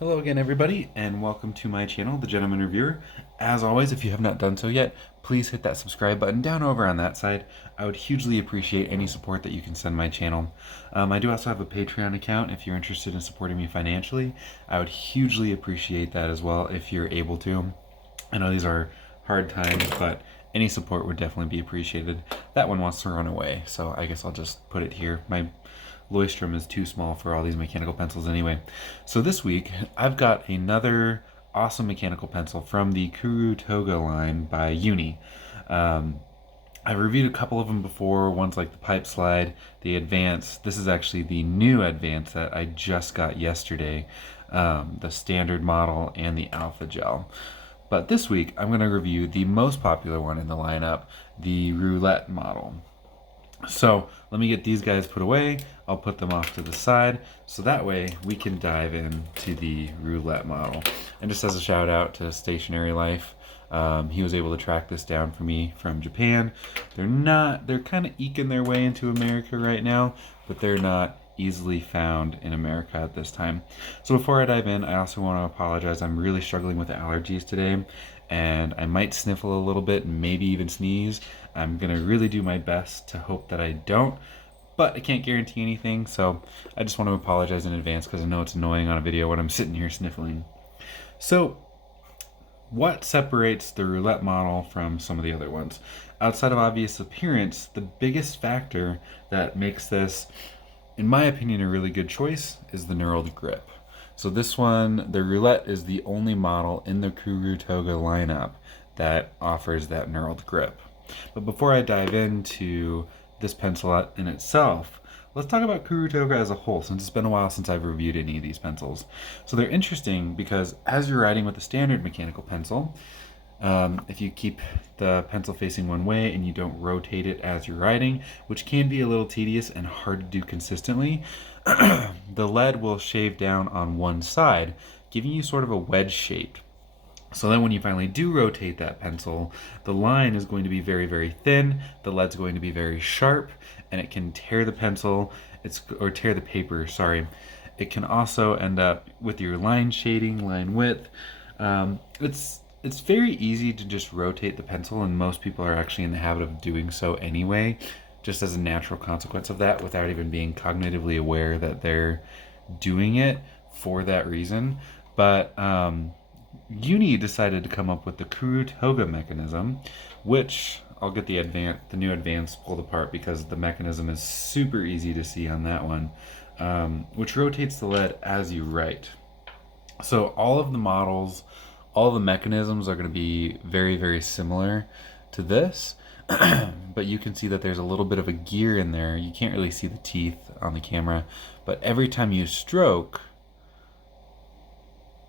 Hello again, everybody, and welcome to my channel, The Gentleman Reviewer. As always, if you have not done so yet, please hit that subscribe button down over on that side. I would hugely appreciate any support that you can send my channel. I do also have a Patreon account if you're interested in supporting me financially. I would hugely appreciate that as well if you're able to. I know these are hard times, but any support would definitely be appreciated. That one wants to run away, so I guess I'll just put it here. My Leuchtturm is too small for all these mechanical pencils anyway. So this week, I've got another awesome mechanical pencil from the Kuru Toga line by Uni. I've reviewed a couple of them before, one's like the pipe slide, the advance. This is actually the new advance that I just got yesterday, the standard model and the alpha gel. But this week, I'm going to review the most popular one in the lineup, the roulette model. So let me get these guys put away. I'll put them off to the side so that way we can dive into the roulette model. And just as a shout out to Stationary Life, he was able to track this down for me from Japan. They're kind of eking their way into America right now, but they're not easily found in America at this time. So before I dive in, I also want to apologize. I'm really struggling with allergies today, and I might sniffle a little bit and maybe even sneeze. I'm gonna really do my best to hope that I don't, but I can't guarantee anything, so I just want to apologize in advance because I know it's annoying on a video when I'm sitting here sniffling. So what separates the roulette model from some of the other ones? Outside of obvious appearance, the biggest factor that makes this, in my opinion, a really good choice is the knurled grip. So this one, the roulette, is the only model in the Kuru Toga lineup that offers that knurled grip. But before I dive into this pencil in itself, let's talk about Kuru Toga as a whole, since it's been a while since I've reviewed any of these pencils. So they're interesting because as you're writing with a standard mechanical pencil, if you keep the pencil facing one way and you don't rotate it as you're writing, which can be a little tedious and hard to do consistently, the lead will shave down on one side, giving you sort of a wedge shape. So then when you finally do rotate that pencil, the line is going to be very, very thin, the lead's going to be very sharp, and it can tear the pencil, or tear the paper, sorry. It can also end up with your line shading, line width. It's very easy to just rotate the pencil, and most people are actually in the habit of doing so anyway, just as a natural consequence of that, without even being cognitively aware that they're doing it for that reason. But Uni decided to come up with the Kuru Toga mechanism, which I'll get the new advance pulled apart because the mechanism is super easy to see on that one, which rotates the lead as you write. So all of the models, all the mechanisms are going to be very, very similar to this, but you can see that there's a little bit of a gear in there. You can't really see the teeth on the camera, but every time you stroke,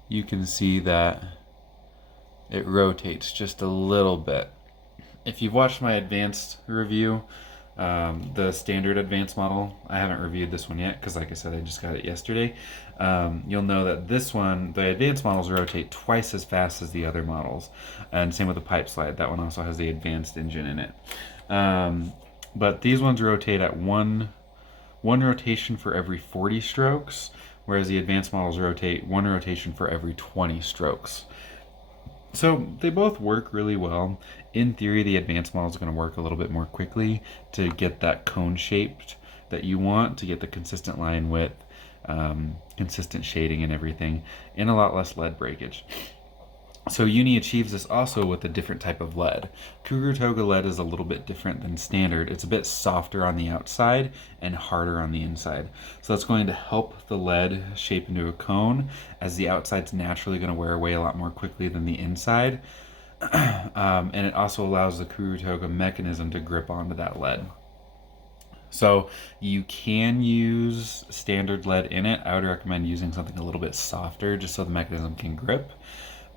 you can see that it rotates just a little bit. If you've watched my advanced review, the standard advanced model, I haven't reviewed this one yet because like I said, I just got it yesterday. You'll know that this one, the advanced models rotate twice as fast as the other models. And same with the pipe slide. That one also has the advanced engine in it. But these ones rotate at one rotation for every 40 strokes, whereas the advanced models rotate one rotation for every 20 strokes. So they both work really well. In theory, the advanced model is going to work a little bit more quickly to get that cone shaped that you want, to get the consistent line width, consistent shading and everything, and a lot less lead breakage. So Uni achieves this also with a different type of lead. Kuru Toga lead is a little bit different than standard. It's a bit softer on the outside and harder on the inside. So that's going to help the lead shape into a cone, as the outside's naturally going to wear away a lot more quickly than the inside. And it also allows the Kuru Toga mechanism to grip onto that lead. So you can use standard lead in it. I would recommend using something a little bit softer just so the mechanism can grip.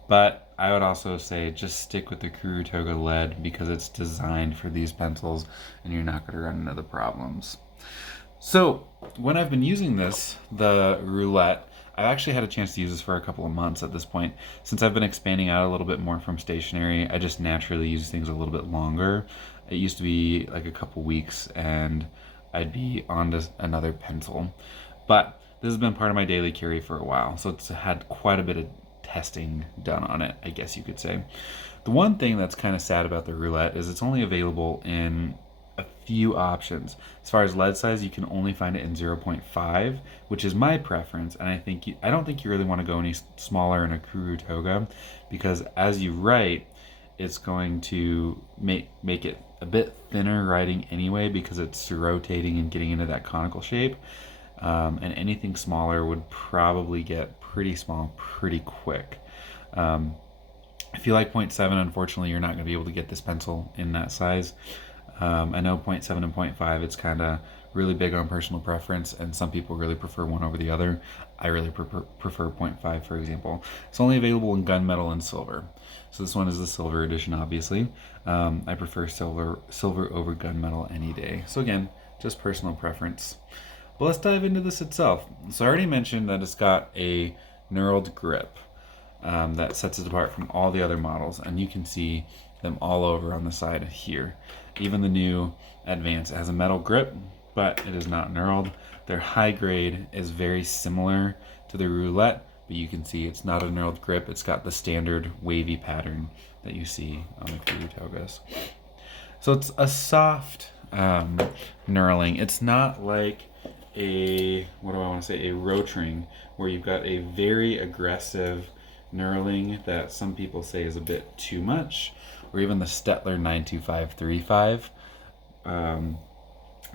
But I would also say just stick with the Kuru Toga lead because it's designed for these pencils and you're not going to run into the problems. So when I've been using this, the roulette, I've actually had a chance to use this for a couple of months at this point. Since I've been expanding out a little bit more from stationary, I just naturally use things a little bit longer. It used to be like a couple weeks and I'd be on to another pencil. But this has been part of my daily carry for a while, so it's had quite a bit of testing done on it, I guess you could say. The one thing that's kind of sad about the roulette is it's only available in a few options. As far as lead size, you can only find it in 0.5, which is my preference, and I don't think you really want to go any smaller in a Kuru Toga, because as you write, it's going to make it a bit thinner writing anyway, because it's rotating and getting into that conical shape. And anything smaller would probably get pretty small pretty quick. If you like 0.7, unfortunately, you're not going to be able to get this pencil in that size. I know 0.7 and 0.5, it's kind of really big on personal preference, and some people really prefer one over the other. I really prefer 0.5, for example. It's only available in gunmetal and silver. So this one is the silver edition, obviously. I prefer silver over gunmetal any day. So again, just personal preference. But let's dive into this itself. So I already mentioned that it's got a knurled grip that sets it apart from all the other models, and you can see them all over on the side here. Even the new Advance has a metal grip, but it is not knurled. Their high grade is very similar to the Roulette, but you can see it's not a knurled grip. It's got the standard wavy pattern that you see on the Kuru Togas. So it's a soft knurling. It's not like a Rotring, where you've got a very aggressive knurling that some people say is a bit too much, or even the Stettler 92535.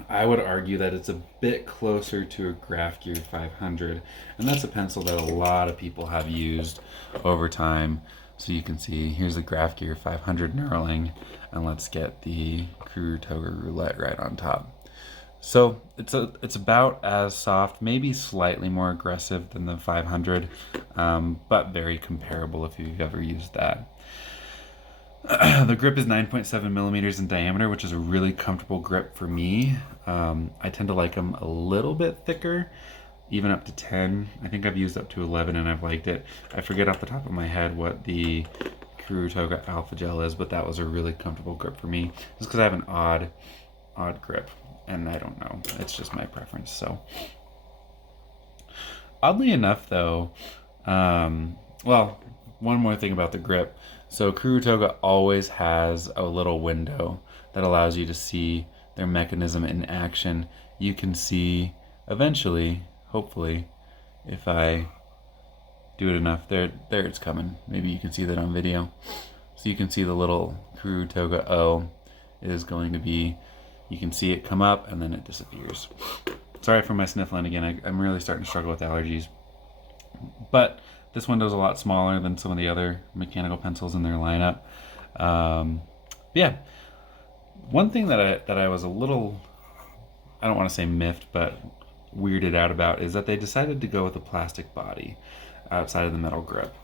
I would argue that it's a bit closer to a Graph Gear 500, and that's a pencil that a lot of people have used over time. So you can see here's the Graph Gear 500 knurling, and let's get the Kuru Toga Roulette right on top. So it's about as soft, maybe slightly more aggressive than the 500, but very comparable if you've ever used that. The grip is 9.7 millimeters in diameter, which is a really comfortable grip for me. I tend to like them a little bit thicker, even up to 10. I think I've used up to 11 and I've liked it. I forget off the top of my head what the Kuru Toga Alpha Gel is, but that was a really comfortable grip for me. Just because I have an odd grip, and I don't know. It's just my preference. So, oddly enough, though, well, one more thing about the grip. So Kuru Toga always has a little window that allows you to see their mechanism in action. You can see eventually, hopefully, if I do it enough, there it's coming. Maybe you can see that on video. So you can see the little Kuru Toga O is going to be, you can see it come up and then it disappears. Sorry for my sniffling again. I'm really starting to struggle with allergies. But this window's a lot smaller than some of the other mechanical pencils in their lineup. Yeah, one thing that I was a little, I don't want to say miffed, but weirded out about is that they decided to go with a plastic body outside of the metal grip.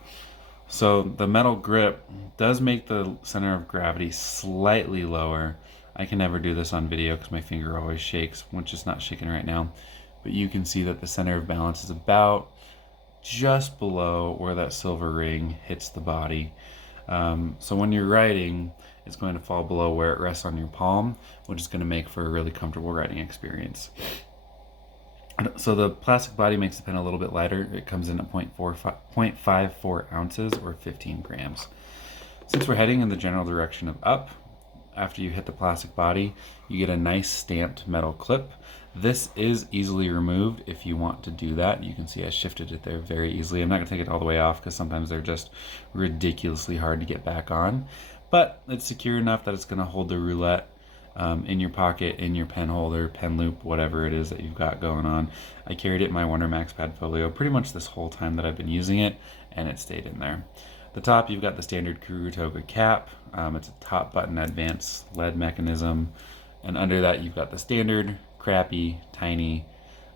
So the metal grip does make the center of gravity slightly lower. I can never do this on video because my finger always shakes, which is not shaking right now. But you can see that the center of balance is about just below where that silver ring hits the body. So when you're writing, it's going to fall below where it rests on your palm, which is going to make for a really comfortable writing experience. So the plastic body makes the pen a little bit lighter. It comes in at 0.54 ounces or 15 grams. Since we're heading in the general direction of up, after you hit the plastic body, you get a nice stamped metal clip. This is easily removed if you want to do that. You can see I shifted it there very easily. I'm not going to take it all the way off because sometimes they're just ridiculously hard to get back on. But it's secure enough that it's going to hold the roulette in your pocket, in your pen holder, pen loop, whatever it is that you've got going on. I carried it in my Wonder Max Pad Folio pretty much this whole time that I've been using it, and it stayed in there. The top, you've got the standard Kuru Toga cap. It's a top button advanced lead mechanism. And under that, you've got the standard crappy, tiny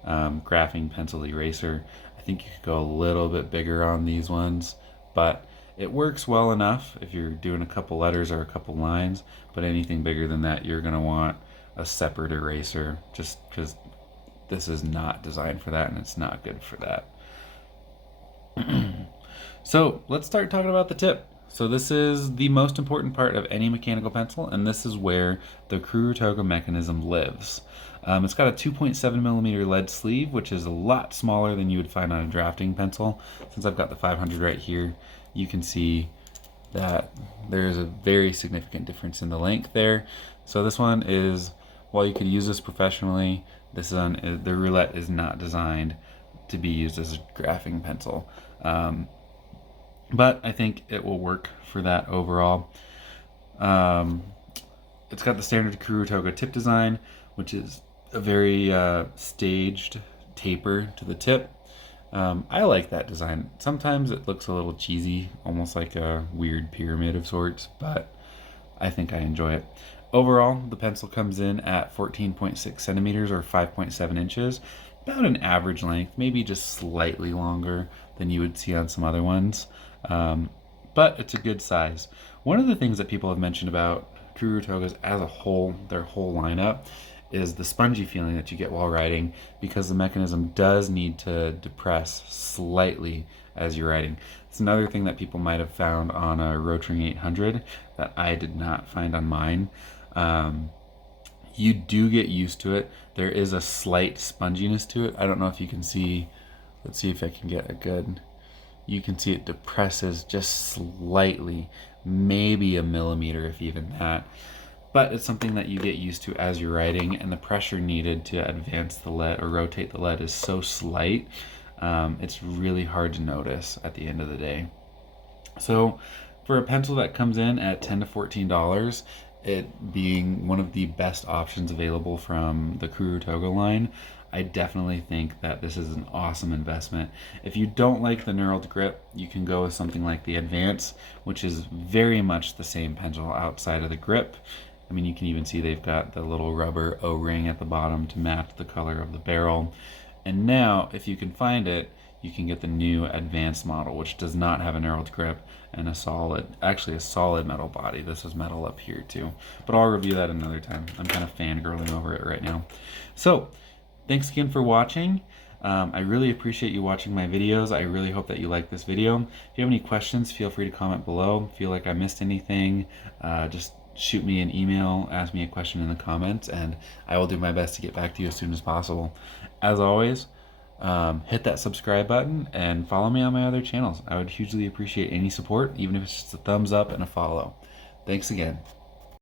graphing pencil eraser. I think you could go a little bit bigger on these ones, but it works well enough if you're doing a couple letters or a couple lines, but anything bigger than that, you're gonna want a separate eraser, just because this is not designed for that and it's not good for that. So let's start talking about the tip. So this is the most important part of any mechanical pencil, and this is where the Kuru Toga mechanism lives. It's got a 2.7 millimeter lead sleeve, which is a lot smaller than you would find on a drafting pencil. Since I've got the 500 right here, you can see that there's a very significant difference in the length there. So this one is, while you could use this professionally, the Roulette is not designed to be used as a graphing pencil. But I think it will work for that overall. It's got the standard Kuru Toga tip design, which is a very staged taper to the tip. I like that design. Sometimes it looks a little cheesy, almost like a weird pyramid of sorts, but I think I enjoy it. Overall, the pencil comes in at 14.6 centimeters or 5.7 inches, about an average length, maybe just slightly longer than you would see on some other ones, but it's a good size. One of the things that people have mentioned about Kuru Togas as a whole, their whole lineup, is the spongy feeling that you get while writing, because the mechanism does need to depress slightly as you're writing. It's another thing that people might have found on a Rotring 800 that I did not find on mine. You do get used to it. There is a slight sponginess to it. I don't know if you can see. Let's see if I can get a good. You can see it depresses just slightly, maybe a millimeter, if even that. But it's something that you get used to as you're writing, and the pressure needed to advance the lead or rotate the lead is so slight, it's really hard to notice at the end of the day. So for a pencil that comes in at $10 to $14, it being one of the best options available from the Kuru Toga line, I definitely think that this is an awesome investment. If you don't like the knurled grip, you can go with something like the Advance, which is very much the same pencil outside of the grip. I mean, you can even see they've got the little rubber O-ring at the bottom to match the color of the barrel. And now, if you can find it, you can get the new Advanced model, which does not have a knurled grip and a solid metal body. This is metal up here too, but I'll review that another time. I'm kind of fangirling over it right now. So, thanks again for watching. I really appreciate you watching my videos. I really hope that you like this video. If you have any questions, feel free to comment below. Feel like I missed anything, just shoot me an email, ask me a question in the comments, and I will do my best to get back to you as soon as possible. As always, hit that subscribe button and follow me on my other channels. I would hugely appreciate any support, even if it's just a thumbs up and a follow. Thanks again.